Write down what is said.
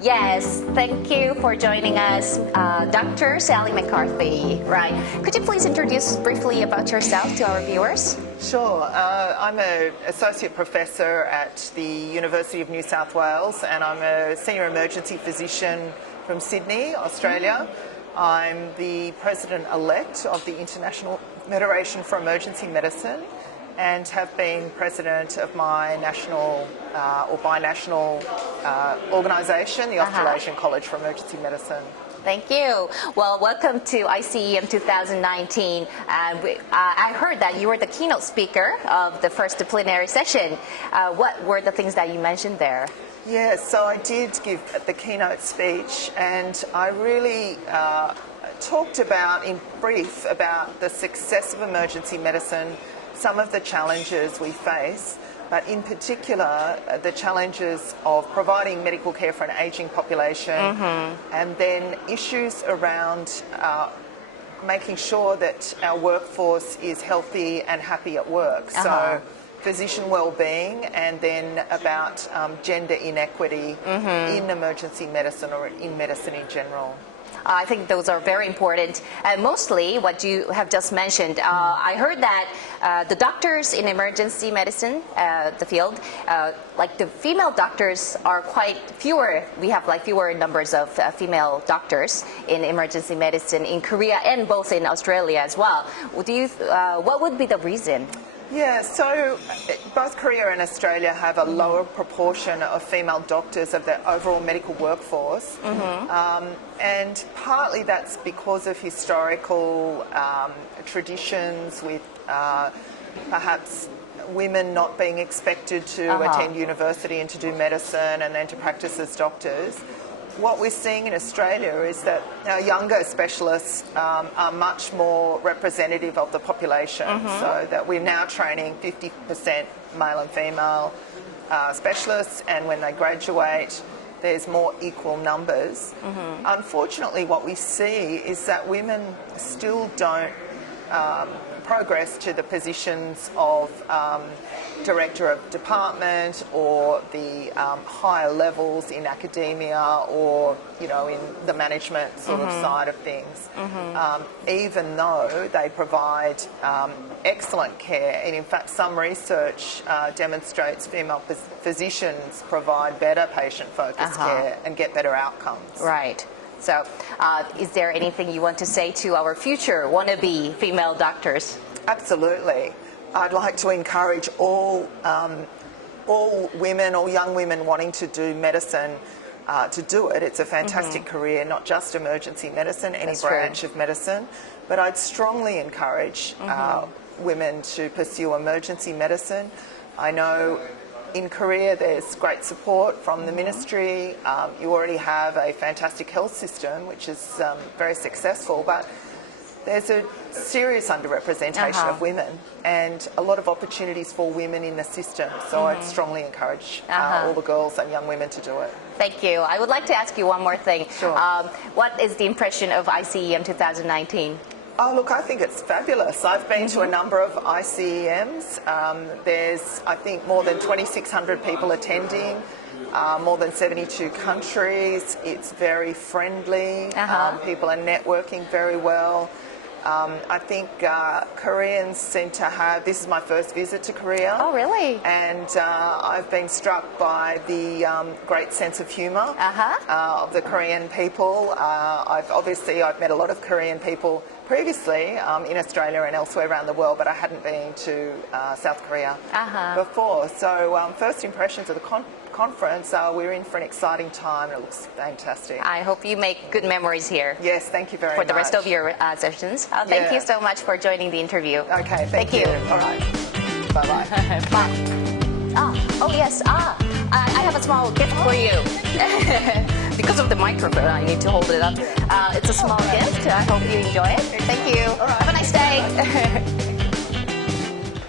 Yes, thank you for joining us, Dr. Sally McCarthy. Right. Could you please introduce briefly about yourself to our viewers? Sure. I'm an associate professor at the University of New South Wales, and I'm a senior emergency physician from Sydney, Australia. I'm the president-elect of the International Federation for Emergency Medicine and have been president of my national or binational organisation, the Australasian College for Emergency Medicine. Thank you. Well, welcome to ICEM 2019. I heard that you were the keynote speaker of the first plenary session. What were the things that you mentioned there? Yes, so I did give the keynote speech, and I really talked about, in brief, about the success of emergency medicine, some of the challenges we face, but in particular the challenges of providing medical care for an ageing population, and then issues around making sure that our workforce is healthy and happy at work. So physician well-being, and then about gender inequity in emergency medicine or in medicine in general. I think those are very important. And mostly what you have just mentioned, I heard that the doctors in emergency medicine, the field, like the female doctors are quite fewer. We have like fewer numbers of female doctors in emergency medicine in Korea and both in Australia as well. What would be the reason? Yeah, so both Korea and Australia have a lower proportion of female doctors of their overall medical workforce, and partly that's because of historical traditions with perhaps women not being expected to attend university and to do medicine and then to practice as doctors. What we're seeing in Australia is that our younger specialists are much more representative of the population, so that we're now training 50% male and female specialists, and when they graduate there's more equal numbers. Unfortunately, what we see is that women still don't progress to the positions of director of department or the higher levels in academia or, you know, in the management sort of side of things, even though they provide excellent care. And in fact, some research demonstrates female physicians provide better patient-focused care and get better outcomes. Right. So, is there anything you want to say to our future wannabe female doctors? Absolutely. I'd like to encourage all women, all young women wanting to do medicine to do it. It's a fantastic career, not just emergency medicine, any branch of medicine. But I'd strongly encourage women to pursue emergency medicine. I know in Korea there's great support from the ministry. You already have a fantastic health system which is very successful, but there's a serious underrepresentation of women and a lot of opportunities for women in the system. So I'd strongly encourage all the girls and young women to do it. Thank you. I would like to ask you one more thing. Sure. What is the impression of ICEM 2019? Oh, look, I think it's fabulous. I've been to a number of ICEMs. There's, I think, more than 2,600 people attending, more than 72 countries. It's very friendly. People are networking very well. I think Koreans seem to have, this is my first visit to Korea. Oh, really? And I've been struck by the great sense of humour of the Korean people. I've met a lot of Korean people previously in Australia and elsewhere around the world, but I hadn't been to South Korea before. So first impressions of the conference, we're in for an exciting time. It looks fantastic. I hope you make good memories here. Yes, thank you very much. For the rest of your sessions. Thank you so much for joining the interview. Okay, thank you. All right. Bye-bye. Bye. Oh, yes. I have a small gift for you. Because of the microphone, I need to hold it up. It's a small gift. I hope you enjoy it. Thank you. All right. Have a nice day.